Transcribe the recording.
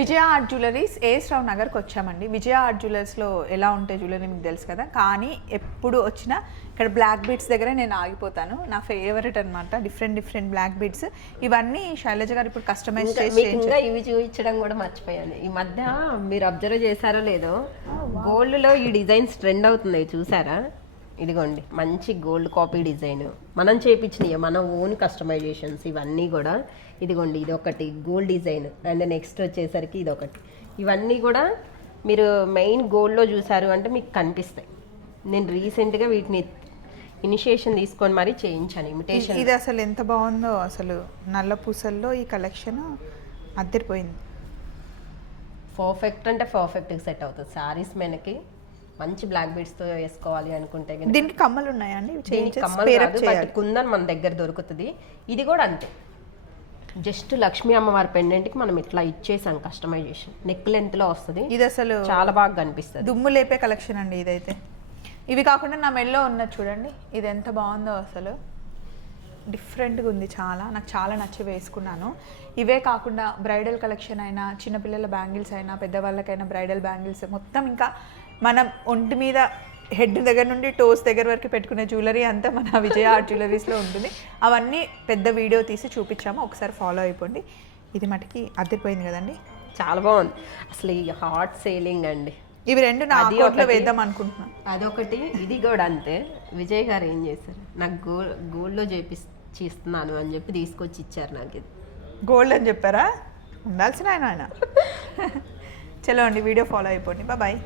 విజయ art jewelleries as రావు నగర్కి వచ్చామండి. విజయ art జ్యువెలర్స్లో ఎలా ఉంటాయి జ్యువెలరీ మీకు తెలుసు కదా, కానీ ఎప్పుడు వచ్చినా ఇక్కడ బ్లాక్ బీడ్స్ దగ్గర నేను ఆగిపోతాను. నా ఫేవరెట్ అనమాట. Different black beads. ఇవన్నీ శైలజ గారు ఇప్పుడు కస్టమైజ్ చేసి ఇవి చూపించడం కూడా మర్చిపోయాను. ఈ మధ్య మీరు అబ్జర్వ్ చేశారో లేదో, గోల్డ్లో ఈ డిజైన్స్ ట్రెండ్ అవుతున్నాయి చూసారా? ఇదిగోండి, మంచి గోల్డ్ కాపీ డిజైన్ మనం చేయించినవి, మన ఓన్ కస్టమైజేషన్స్ ఇవన్నీ కూడా. ఇదిగోండి, ఇది ఒకటి గోల్డ్ డిజైన్, అండ్ నెక్స్ట్ వచ్చేసరికి ఇది ఒకటి. ఇవన్నీ కూడా మీరు మెయిన్ గోల్డ్లో చూసారు అంటే మీకు కనిపిస్తాయి. నేను రీసెంట్గా వీటిని ఇనిషియేషన్ తీసుకొని మరీ చేయించాను ఇమిటేషన్. ఇది అసలు ఎంత బాగుందో అసలు. నల్ల పూసల్లో ఈ కలెక్షన్ అద్దరిపోయింది. పర్ఫెక్ట్ అంటే పర్ఫెక్ట్గా సెట్ అవుతుంది శారీస్ మనకి. మంచి బ్లాక్ బీడ్స్తో వేసుకోవాలి అనుకుంటే దీనికి కమ్మలు ఉన్నాయండి? కమ్మలు కాదు, బట్ కుందన్ మన దగ్గర దొరుకుతుంది. ఇది కూడా అంతే, జస్ట్ లక్ష్మీ అమ్మవారి పెండెంట్కి మనం ఇట్లా ఇచ్చేసాం కస్టమైజేషన్. నెక్ లెంత్లో వస్తుంది. ఇది అసలు చాలా బాగా కనిపిస్తుంది. దుమ్ము లేపే కలెక్షన్ అండి ఇదైతే. ఇవి కాకుండా నా మెడలో ఉన్నది చూడండి, ఇది ఎంత బాగుందో అసలు. డిఫరెంట్గా ఉంది చాలా. నాకు చాలా నచ్చి వేసుకున్నాను. ఇవే కాకుండా బ్రైడల్ కలెక్షన్ అయినా, చిన్నపిల్లల బ్యాంగిల్స్ అయినా, పెద్దవాళ్ళకైనా బ్రైడల్ బ్యాంగిల్స్ మొత్తం, ఇంకా మనం ఒంటి మీద హెడ్ దగ్గర నుండి టోస్ దగ్గర వరకు పెట్టుకునే జ్యువెలరీ అంతా మన విజయ ఆర్ట్ జ్యువెలరీస్లో ఉంటుంది. అవన్నీ పెద్ద వీడియో తీసి చూపించాము, ఒకసారి ఫాలో అయిపోండి. ఇది మటుకి అద్దరిపోయింది కదండి, చాలా బాగుంది అసలు. ఈ హాట్ సేలింగ్ అండి. ఇవి రెండు నా అకౌంట్లో వేద్దాం అనుకుంటున్నాను. అదొకటి, ఇది కూడా అంతే. విజయ్ గారు ఏం చేశారు, నాకు గోల్డ్లో చేపిస్తున్నాను అని చెప్పి తీసుకొచ్చి ఇచ్చారు నాకు. ఇది గోల్డ్ అని చెప్పారా? ఉండాల్సిన ఆయన. చలో అండి, వీడియో ఫాలో అయిపోండి. బాయ్.